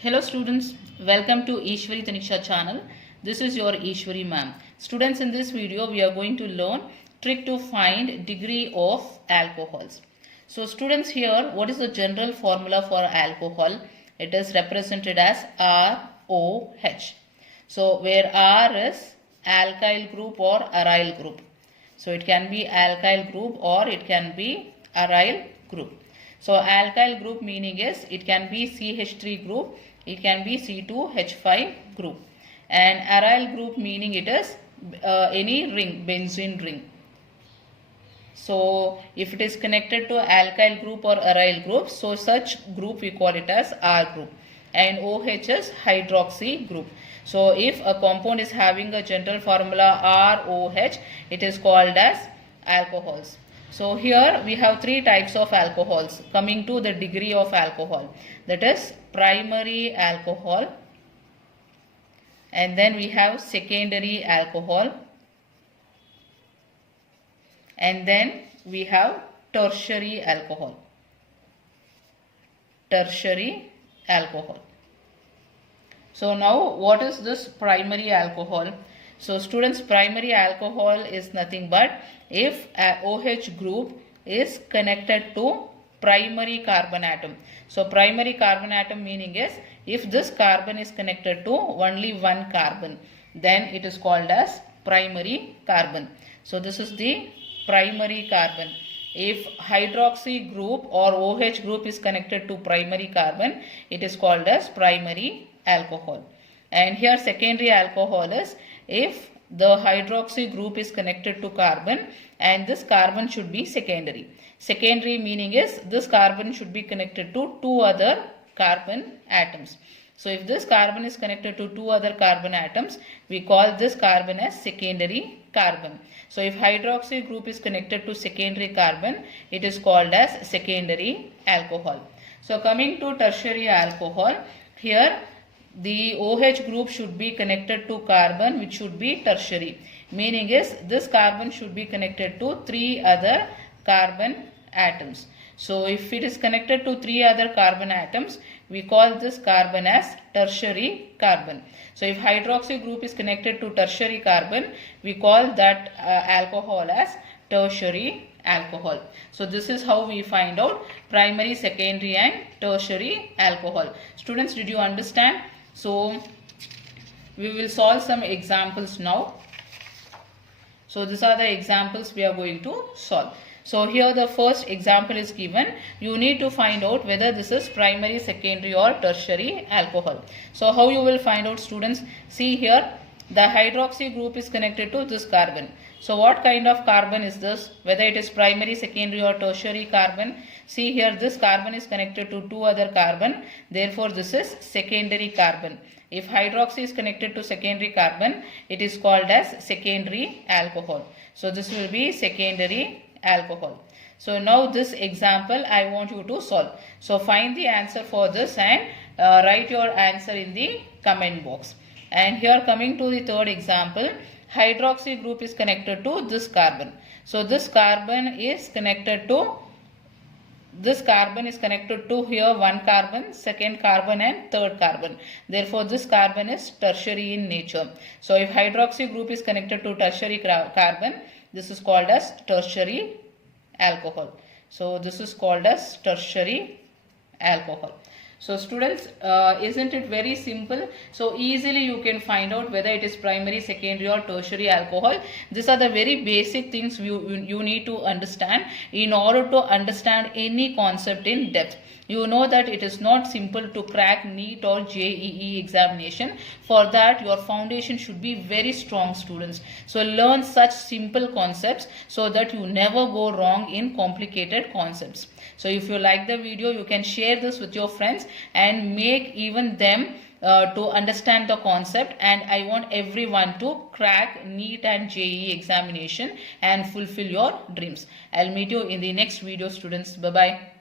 Hello students, welcome to Eshwari channel. This is your Eshwari Ma'am. Students, in this video we are going to learn trick to find degree of alcohols. So students, here what is the general formula for alcohol? It is represented as ROH. So where R is alkyl group or aryl group. So it can be alkyl group or it can be aryl group. So alkyl group meaning is it can be CH3 group, it can be C2H5 group, and aryl group meaning it is any ring, benzene ring. So if it is connected to alkyl group or aryl group, so such group we call it as R group, and OH is hydroxy group. So if a compound is having a general formula ROH, it is called as alcohols. So here we have three types of alcohols coming to the degree of alcohol. That is primary alcohol, and then we have secondary alcohol, and then we have tertiary alcohol. Tertiary alcohol. So now what is this primary alcohol? So students, primary alcohol is nothing but if a OH group is connected to primary carbon atom. So primary carbon atom meaning is if this carbon is connected to only one carbon, then it is called as primary carbon. So this is the primary carbon. If hydroxy group or OH group is connected to primary carbon, it is called as primary alcohol. And here secondary alcohol is if the hydroxy group is connected to carbon and this carbon should be secondary. Secondary meaning is this carbon should be connected to two other carbon atoms. So if this carbon is connected to two other carbon atoms, we call this carbon as secondary carbon. So if hydroxy group is connected to secondary carbon, it is called as secondary alcohol. So coming to tertiary alcohol, here the OH group should be connected to carbon, which should be tertiary. Meaning is this carbon should be connected to three other carbon atoms. So if it is connected to three other carbon atoms, we call this carbon as tertiary carbon. So if hydroxy group is connected to tertiary carbon, we call that alcohol as tertiary alcohol. So this is how we find out primary, secondary and tertiary alcohol. Students, did you understand? So we will solve some examples now. So these are the examples we are going to solve. So here the first example is given. You need to find out whether this is primary, secondary or tertiary alcohol. So how you will find out, students? See here, the hydroxy group is connected to this carbon. So what kind of carbon is this? Whether it is primary, secondary or tertiary carbon. See here, this carbon is connected to two other carbon. Therefore this is secondary carbon. If hydroxy is connected to secondary carbon, it is called as secondary alcohol. So this will be secondary alcohol. So now this example I want you to solve. So find the answer for this and write your answer in the comment box. And here coming to the third example, hydroxy group is connected to this carbon. So this carbon is connected to here one carbon, second carbon and third carbon. Therefore this carbon is tertiary in nature. So if hydroxy group is connected to tertiary carbon, this is called as tertiary alcohol. So this is called as tertiary alcohol. So students, isn't it very simple? So easily you can find out whether it is primary, secondary or tertiary alcohol. These are the very basic things you need to understand in order to understand any concept in depth. You know that it is not simple to crack Neet or JEE examination. For that, your foundation should be very strong, students. So learn such simple concepts so that you never go wrong in complicated concepts. So if you like the video, you can share this with your friends and make even them to understand the concept. And I want everyone to crack Neet and JEE examination and fulfill your dreams. I'll meet you in the next video, students. Bye-bye.